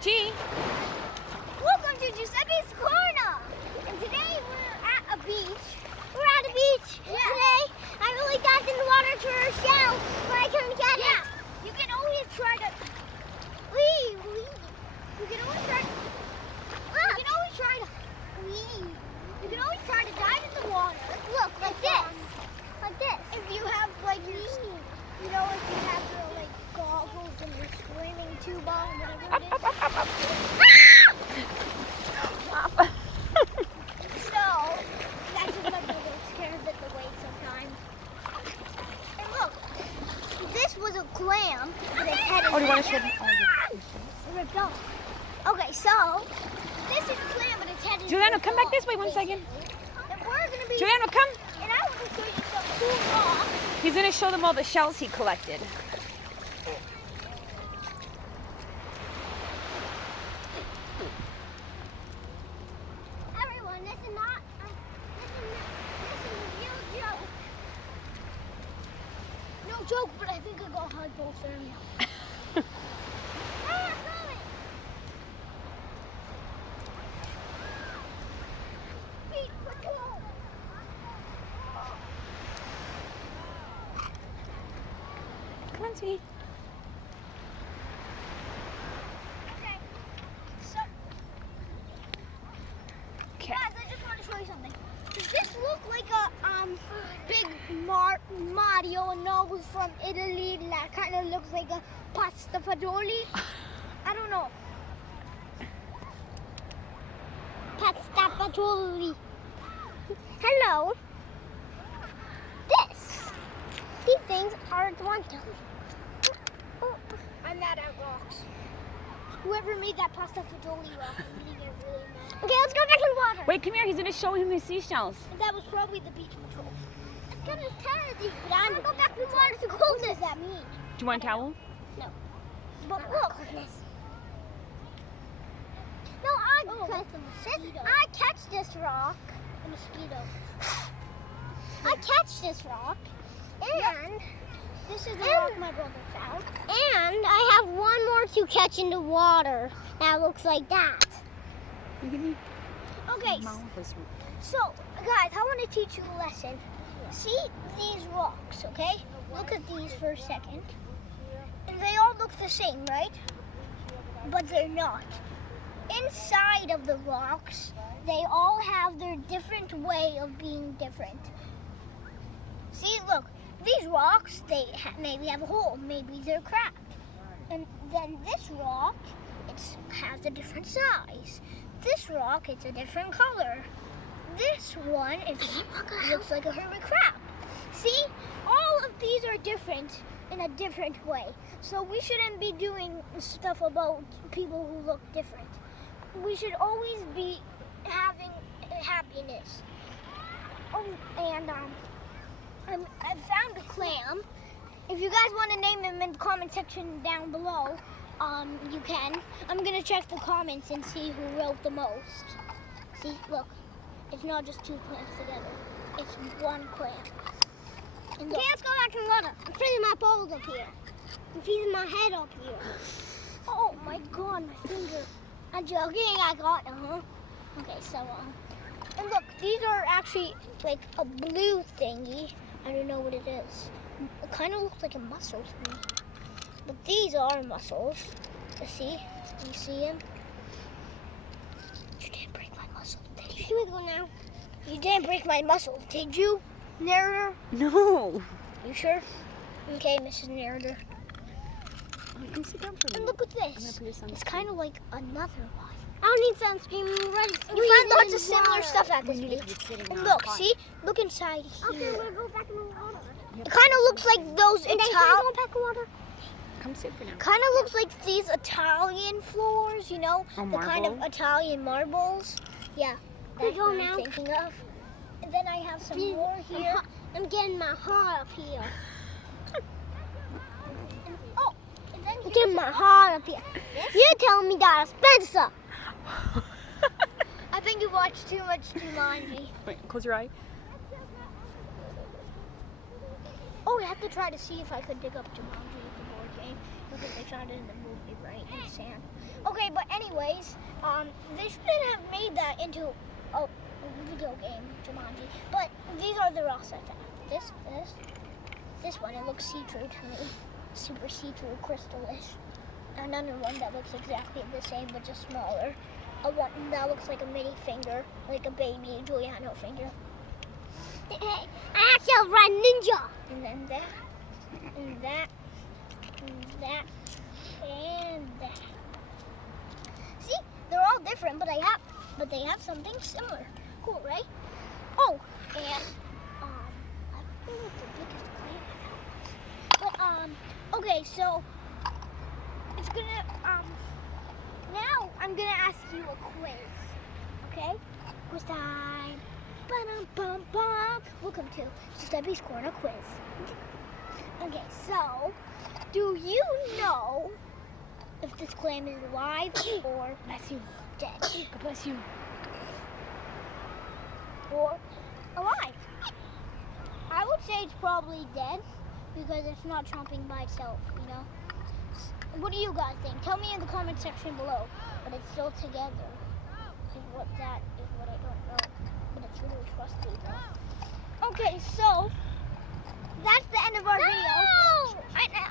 G. Welcome to Giuseppe's Corner. And today we're at a beach. We're at a beach today. I really dived in the water to her shell, but I couldn't get it. You can always try to. You can always try to. You can always try to dive in the water. Look, like this. Like this. If you have like your, if you have your like goggles and your swimming tuba and whatever it is. So that's just like a little scared of the weight sometimes. And look, this was a clam. And its head is Oh, do you want to show me? ripped off. Okay, so this is clam, but its head is Juliano, ripped come back off, this way 1 second. And we're gonna be. Juliano, come. And I want to show you some cool rocks. He's going to show them all the shells he collected. Everyone, this is not. This is a real joke. No joke, but I think I got hypothermia. Come on, sweetie. Okay. So, Okay. guys, I just want to show you something. Does this look like a big Mario nose from Italy that kind of looks like a pasta fagioli? I don't know. Pasta fagioli. Hello. These things are Toronto. I'm mad at rocks. Whoever made that pasta fagioli rock, I'm gonna get really mad. Okay, let's go back in the water. Wait, come here. He's going to show him the seashells. That was probably the beach patrol. I'm kind of tired of these. But I'm gonna go back in the water to cool. What does that mean? Do you want a towel? No. But look. No, I catch this rock. A mosquito. I catch this rock, and this is the rock my brother found. And I have one more to catch in the water. That looks like that. Okay. So, guys, I want to teach you a lesson. See these rocks, okay? Look at these for a second. And they all look the same, right? But they're not. Inside of the rocks, they all have their different way of being different. See, look, these rocks, they maybe have a hole, maybe they're cracked. And then this rock, it has a different size. This rock, it's a different color. This one, it looks like a hermit crab. See, all of these are different in a different way. So we shouldn't be doing stuff about people who look different. We should always be having happiness. Oh, and I found a clam. If you guys want to name him in the comment section down below, you can. I'm gonna check the comments and see who wrote the most. See, look, it's not just two clams together. It's one clam. And okay, let's go back to the water. I'm feeling my balls up here. I'm feeling my head up here. Oh my God, my finger. I'm joking, I got it, Okay, so, and look, these are actually like a blue thingy. I don't know what it is. It kind of looks like a mussel to me. But these are mussels. You see? You see them? You didn't break my muscle, did you? Here we go now. You didn't break my muscle, did you, narrator? No. You sure? Okay, Mrs. Narrator. You can sit down for a And minute. look at I'm this. gonna put your sunscreen. It's kind of like another one. I don't need sunscreen. I'm ready. You find lots of similar stuff at this beach. And look, see? Look inside here. Okay, we're going to go back in the water. It kind of looks like those Italian. Come sit for now. Kind of looks like these Italian floors, you know? Oh, the kind of marble? Italian marbles. Yeah. That's what I'm thinking of. And then I have some more here. I'm getting my heart up here. I'm getting my heart up here. You're telling me that, Spencer. I think you watched too much Jumanji. Wait, close your eye. Oh, I have to try to see if I could dig up Jumanji at the board game because they found it in the movie, right? In the sand. Okay, but they shouldn't have made that into a video game, Jumanji. But these are the rocks I found. This one, it looks see-through to me. Super see-through, crystal-ish. Another one that looks exactly the same, but just smaller. A one that looks like a mini finger, like a baby Giuliano finger. I actually run ninja. And then that, and that, and that, and that. See, they're all different, but they have something similar. Cool, right? Oh, and I don't know what the biggest clam I found. But okay, so it's gonna now I'm gonna ask you a quiz. Okay? Quiz time. Ba-dum-bum-bum. Welcome to Stubby's Corner Quiz. Okay, so do you know if this clam is alive or dead? God bless you. Or alive? I would say it's probably dead because it's not chomping by itself, you know? What do you guys think? Tell me in the comment section below. But it's still together. Is what I don't know. But it's really trusty though. Okay, so that's the end of our video.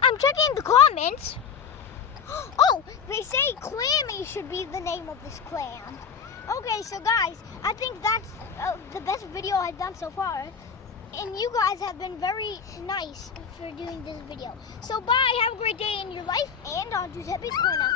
I'm checking the comments. Oh, they say Clammy should be the name of this clam. Okay, so guys, I think that's the best video I've done so far. And you guys have been very nice for doing this video. So bye, have a great day in your life, and on Giuseppe's Corner.